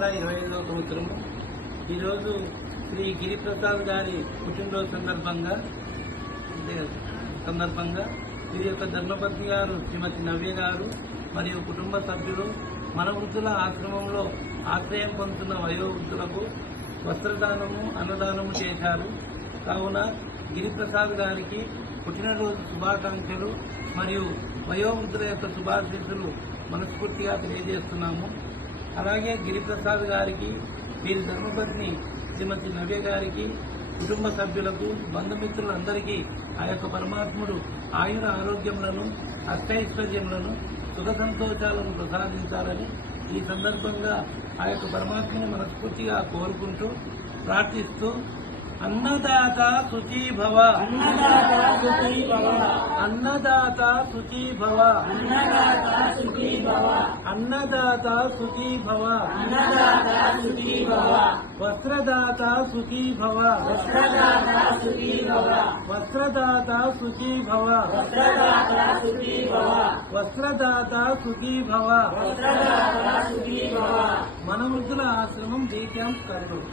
నెల 25వ సంవత్సరము. ఈరోజు శ్రీ గిరిప్రసాద్ గారి పుట్టినరోజు సందర్భంగా వీరి యొక్క ధర్మపత్ని గారు శ్రీమతి నవ్య గారు మరియు కుటుంబ సభ్యులు మన వృద్ధుల ఆశ్రమంలో ఆశ్రయం పొందుతున్న వయోవృద్ధులకు వస్త్రదానము అన్నదానము చేశారు. కావున గిరిప్రసాద్ గారికి పుట్టినరోజు శుభాకాంక్షలు మరియు వయోవృద్ధుల యొక్క శుభాశీస్సులు మనస్ఫూర్తిగా తెలియజేస్తున్నాము. అలాగే గిరిప్రసాద్ గారికి వీరి ధర్మపత్ని శ్రీమతి నవ్య గారికి కుటుంబ సభ్యులకు బంధుమిత్రులందరికీ ఆ యొక్క పరమాత్ముడు ఆయుర ఆరోగ్యములను అష్టైశ్వర్యములను సుఖ సంతోషాలను ప్రసాదించాలని ఈ సందర్భంగా ఆ యొక్క పరమాత్మని మనస్ఫూర్తిగా కోరుకుంటూ ప్రార్థిస్తూ అన్నదాత సుఖీ భవ, అన్నదాత సుఖీ భవ, అన్నదాత సుఖీ భవ, అన్నదాత సుఖీ భవ, అన్నదాత సుఖీ భవ, అన్నదాత సుఖీ భవ, వస్త్రదాత సుఖీ భవ, వస్త్రదాత సుఖీ భవ, వస్త్రదాత సుఖీ భవ, వస్త్రదాత సుఖీ భవ, వస్త్రదాత సుఖీ భవ. వస్త్రదాత సుఖీ భవ. మన వృద్ధుల ఆశ్రమం డీ క్యాంప్ కర్నూలు.